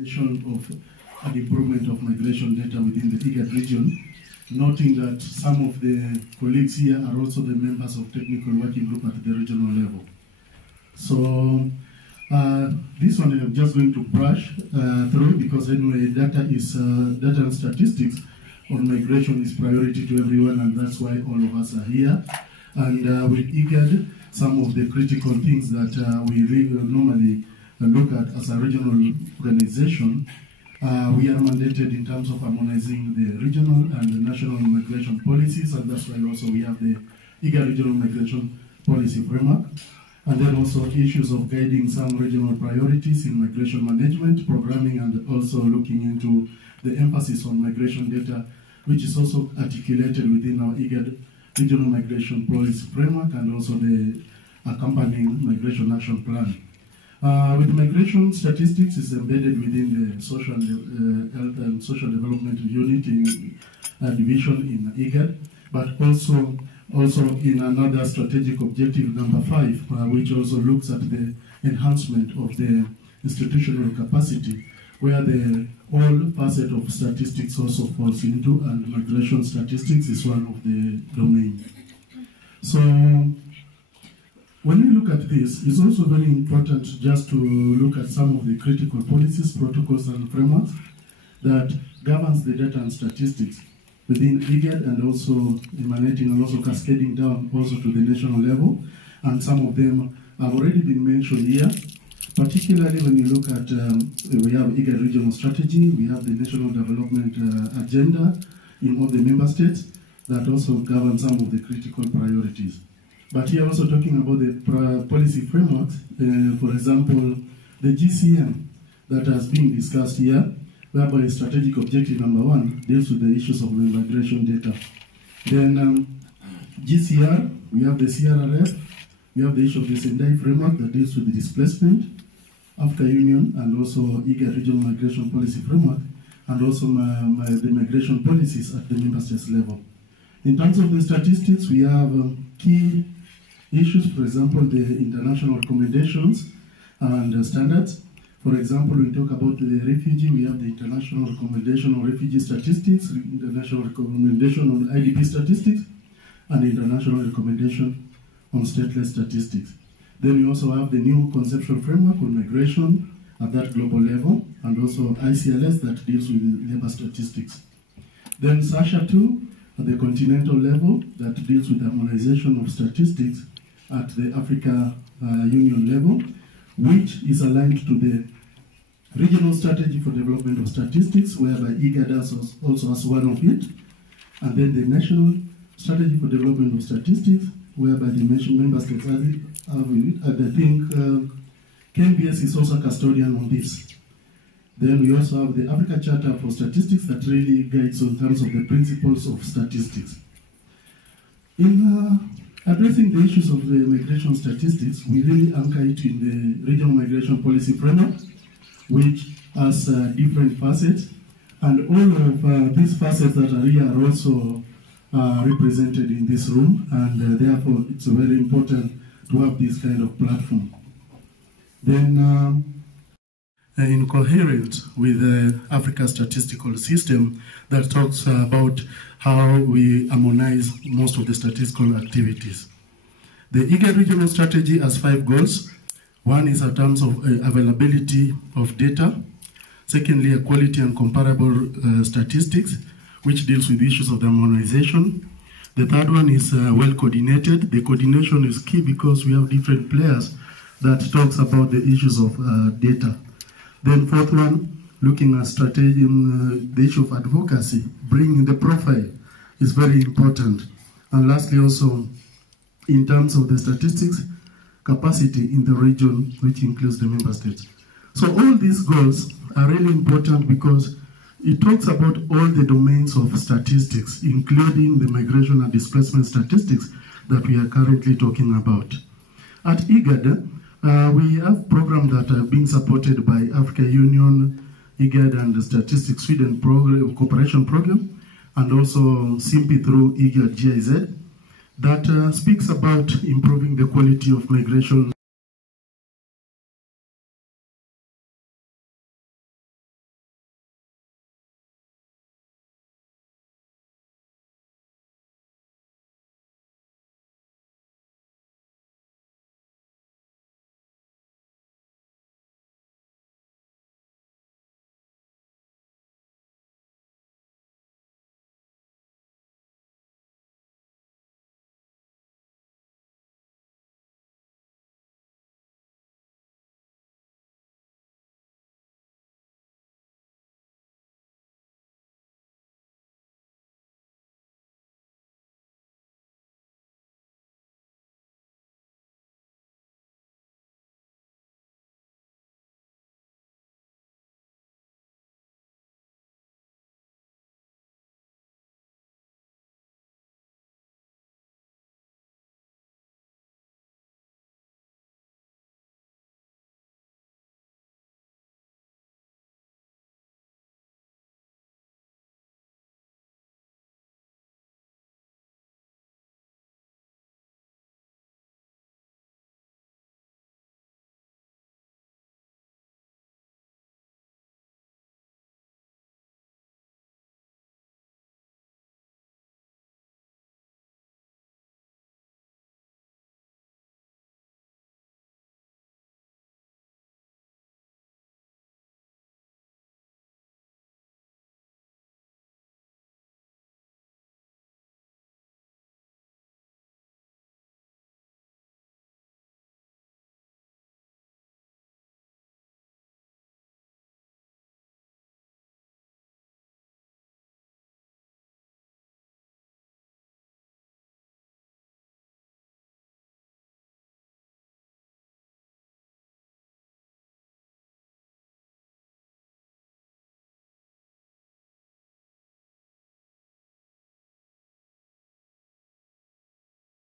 Of the improvement of migration data within the 𝐒𝐴𝐷 region, noting that some of the colleagues here are also the members of technical working group at the regional level. So this one I'm just going to brush through, because anyway data and statistics on migration is priority to everyone, and that's why all of us are here. And with 𝐒𝐴𝐷, some of the critical things that we normally look at as a regional organization, we are mandated in terms of harmonizing the regional and the national migration policies, and that's why also we have the 𝐒𝐴𝐷 Regional Migration Policy Framework. And then also issues of guiding some regional priorities in migration management, programming, and also looking into the emphasis on migration data, which is also articulated within our 𝐒𝐴𝐷 Regional Migration Policy Framework and also the accompanying Migration Action Plan. With migration statistics is embedded within the social health and social development unit in division in 𝐒𝐴𝐷, but also in another strategic objective number 5, which also looks at the enhancement of the institutional capacity, where the whole facet of statistics also falls into, and migration statistics is one of the domains. So when we look at this, it's also very important just to look at some of the critical policies, protocols, and frameworks that governs the data and statistics within 𝐒𝐴𝐷, and also emanating and also cascading down also to the national level. And some of them have already been mentioned here, particularly when you look at, we have 𝐒𝐴𝐷 regional strategy, we have the national development agenda in all the member states that also govern some of the critical priorities. But here also talking about the policy frameworks, for example, the 𝐺CM that has been discussed here, whereby strategic objective number 1 deals with the issues of the migration data. Then GCR, we have the CRRF, we have the issue of the Sendai framework that deals with the displacement, Africa Union, and also 𝐒𝐴𝐷 Regional Migration Policy Framework, and also the migration policies at the member states level. In terms of the statistics, we have key issues, for example, the international recommendations and standards. For example, we talk about the refugee, we have the international recommendation on refugee statistics, international recommendation on IDP statistics, and international recommendation on stateless statistics. Then we also have the new conceptual framework on migration at that global level, and also ICLS that deals with labor statistics. Then SASHA 2 at the continental level that deals with harmonization of statistics at the Africa Union level, which is aligned to the regional strategy for development of statistics, whereby 𝐒𝐴𝐷 also has one of it, and then the national strategy for development of statistics, whereby the member states have it, and I think KBS is also a custodian on this. Then we also have the Africa Charter for Statistics that really guides in terms of the principles of statistics. In addressing the issues of the migration statistics, we really anchor it in the Regional Migration Policy Framework, which has different facets, and all of these facets that are here are also represented in this room, and therefore it's very important to have this kind of platform. Then in coherence with the Africa Statistical System that talks about how we harmonize most of the statistical activities. The 𝐒𝐴𝐷 regional strategy has 5 goals. One is in terms of availability of data. Secondly, a quality and comparable statistics, which deals with issues of the harmonization. The third one is well coordinated. The coordination is key because we have different players that talks about the issues of data. Then fourth one, looking at strategy, the issue of advocacy, bringing the profile is very important. And lastly also, in terms of the statistics, capacity in the region, which includes the member states. So all these goals are really important because it talks about all the domains of statistics, including the migration and displacement statistics that we are currently talking about. At 𝐒𝐴𝐷, we have programs that are being supported by Africa Union, 𝐒𝐴𝐷 and the Statistics Sweden Cooperation Program, and also simply through 𝐒𝐴𝐷 GIZ, that speaks about improving the quality of migration